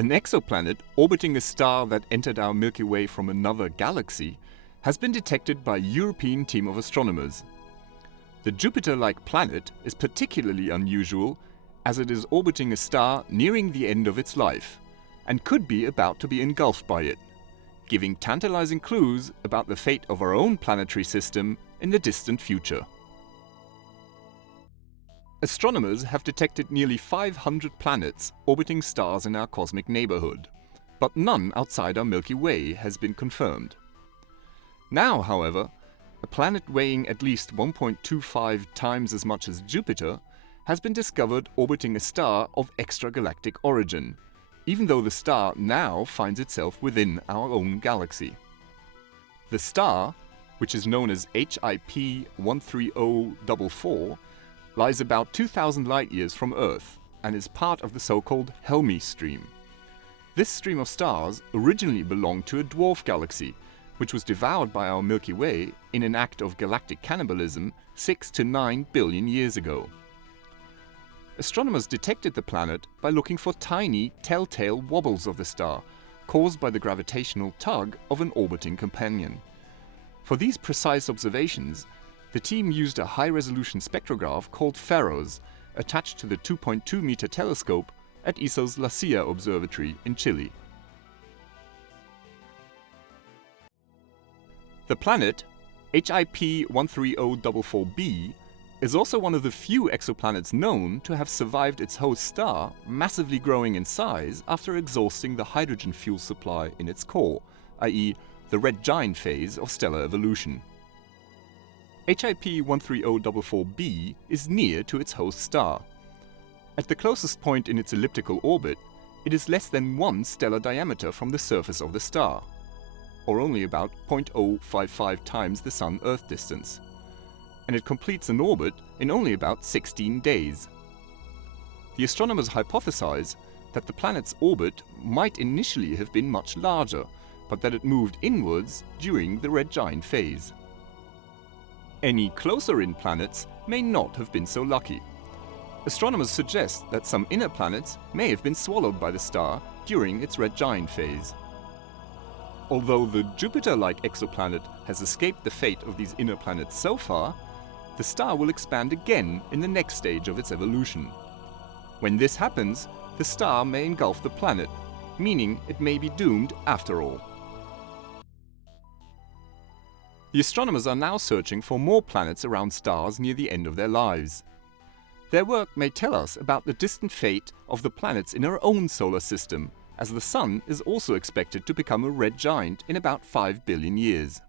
An exoplanet orbiting a star that entered our Milky Way from another galaxy has been detected by a European team of astronomers. The Jupiter-like planet is particularly unusual as it is orbiting a star nearing the end of its life and could be about to be engulfed by it, giving tantalizing clues about the fate of our own planetary system in the distant future. Astronomers have detected nearly 500 planets orbiting stars in our cosmic neighborhood, but none outside our Milky Way has been confirmed. Now, however, a planet weighing at least 1.25 times as much as Jupiter has been discovered orbiting a star of extragalactic origin, even though the star now finds itself within our own galaxy. The star, which is known as HIP 13044, lies about 2,000 light-years from Earth and is part of the so-called Helmi stream. This stream of stars originally belonged to a dwarf galaxy, which was devoured by our Milky Way in an act of galactic cannibalism 6 to 9 billion years ago. Astronomers detected the planet by looking for tiny, telltale wobbles of the star, caused by the gravitational tug of an orbiting companion. For these precise observations, the team used a high-resolution spectrograph called FAROS, attached to the 2.2-meter telescope at ESO's La Silla Observatory in Chile. The planet, HIP 13044b, is also one of the few exoplanets known to have survived its host star massively growing in size after exhausting the hydrogen fuel supply in its core, i.e. the red giant phase of stellar evolution. HIP 13044b is near to its host star. At the closest point in its elliptical orbit, it is less than 1 stellar diameter from the surface of the star, or only about 0.055 times the Sun-Earth distance, and it completes an orbit in only about 16 days. The astronomers hypothesize that the planet's orbit might initially have been much larger, but that it moved inwards during the red giant phase. Any closer-in planets may not have been so lucky. Astronomers suggest that some inner planets may have been swallowed by the star during its red giant phase. Although the Jupiter-like exoplanet has escaped the fate of these inner planets so far, the star will expand again in the next stage of its evolution. When this happens, the star may engulf the planet, meaning it may be doomed after all. The astronomers are now searching for more planets around stars near the end of their lives. Their work may tell us about the distant fate of the planets in our own solar system, as the Sun is also expected to become a red giant in about 5 billion years.